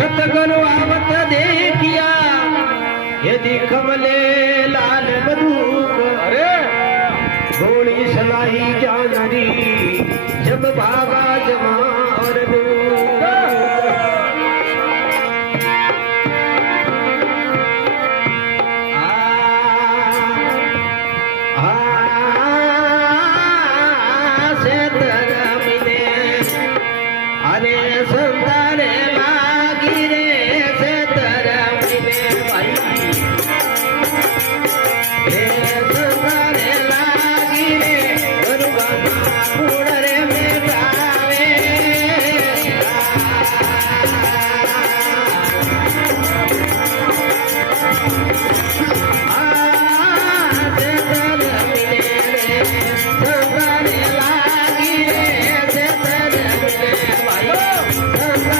सतगुरु आवत देखिया यदि कमले लाल बंदूक अरे गोली सलाई जानरी जब भागा जमा और अरे संताने लागी रे से तरह मिले भाई रे संताने लागी रे गरुबाना फूड़ रे में गावे से तरह मिले रे संताने लागी रे से तरह मिले भाई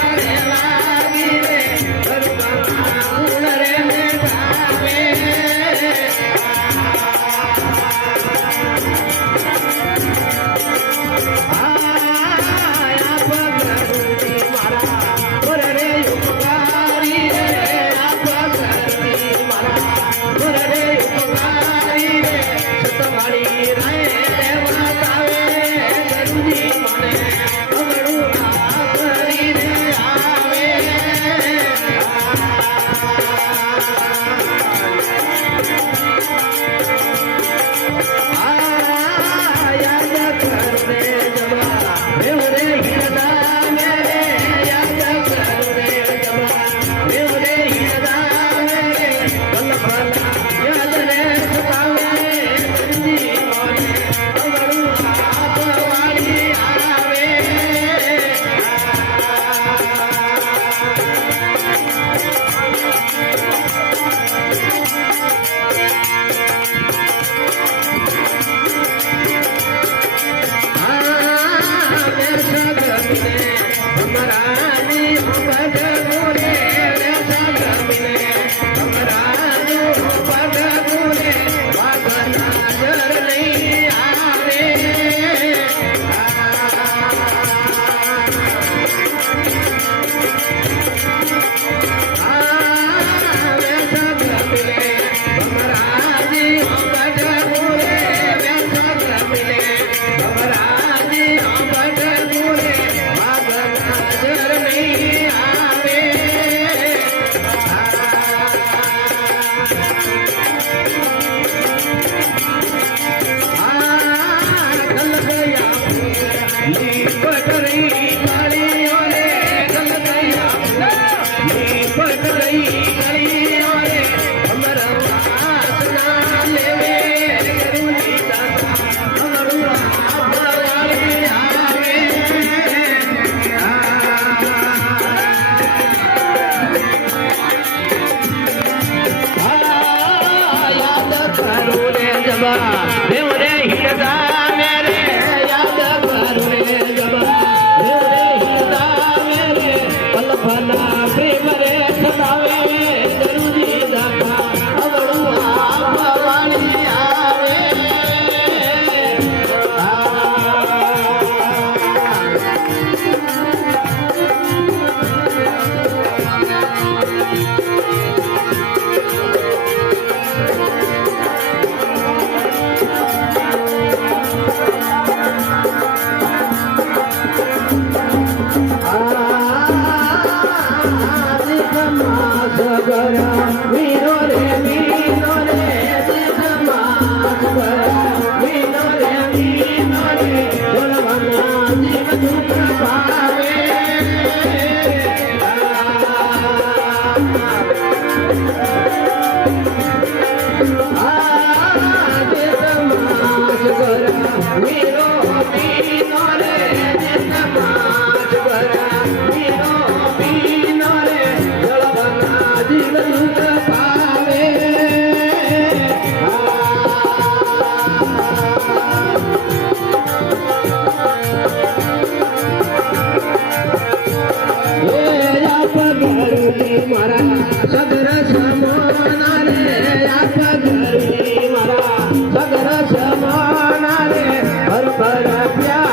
सगर समाना रे हर पर प्यार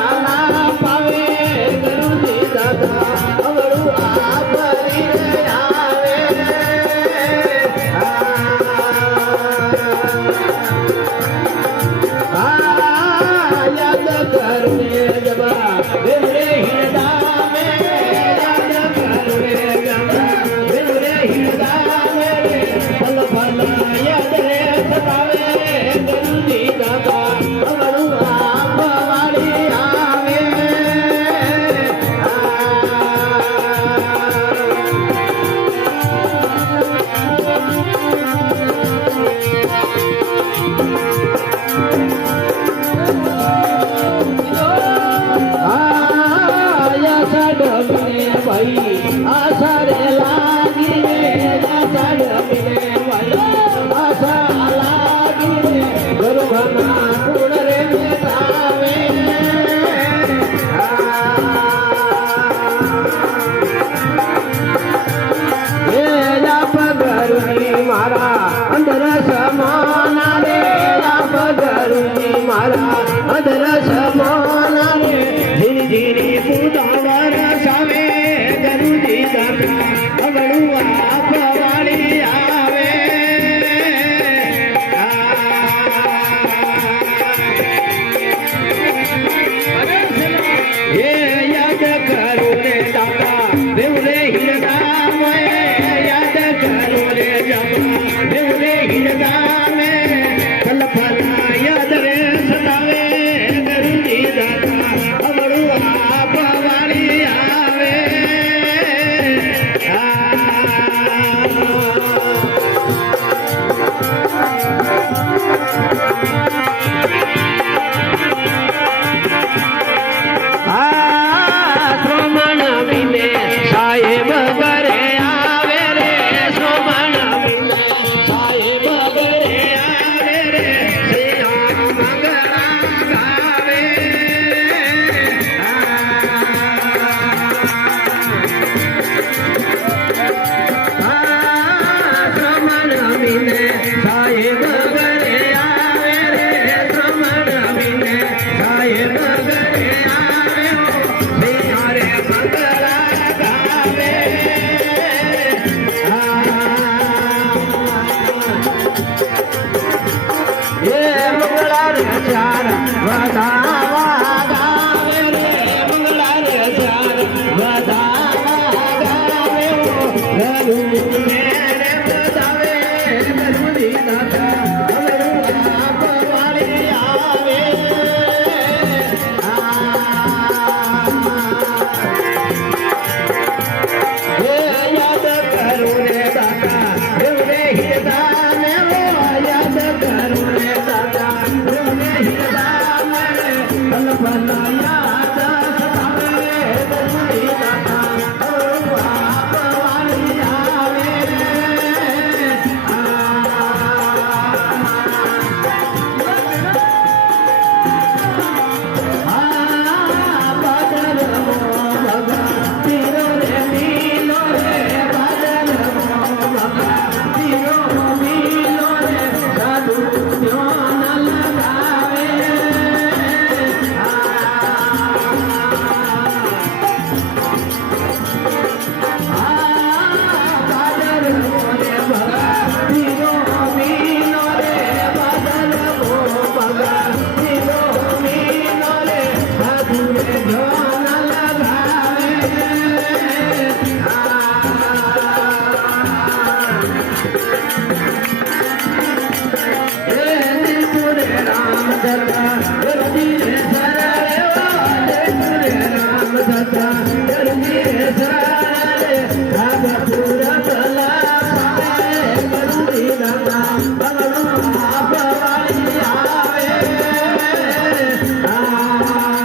याद करने जबा देवरे हिरदा में याद करने जबा देवरे हिरदा में फल फल याद रे सतावे गंदी दादा अमरुआ भवानी आवे भाई आशा रे लागी रे आशा डबले भाई आशा लागी रे गरुभना कुण रे मेतावे ये या पगरुनी मारा अंदर समाना रे या पगरुनी मारा अंदर समाना रे धीरे धीरे पूजावर सावे गरुजी दाता अगड़ुआ भवानी आवे ये याद करो रे दाता देवरे हिरदा में याद करो रे जमा देवरे हिरदा में फल फल याद रे सतावे गरुजी दाता अगड़ुआ भवानी आवे श्रमण मिले साहेब घरे आवे रे श्रमण मिले साहेब घरे आवे रे सिंह मंगला गावे श्रमण मिले साहेब घरे आवे रे श्रमण मिले साहेब घरे आवे सिंह रे मंगला गावे ये मंगला रे चार वधावा गावे रे मंगला रे चार वधावा गावे गरु मेरे बजावे गरुजी दाता गरुआ भवानी आवे ये याद करो रे दाता देवरे हिरदा में याद करो रे दाता देवरे हिरदा में फल फल याद सतावे गरुजी दाता गरुआ भवानी आवे बादल भगा तीरो रे मीलो रे बादल भगा तीरो मीलो रे साधु ध्यान लगावे बादल रे भगा तीरो मीलो रे बादल भगा तीरो मीलो रे साधु ध्यान लगावे राम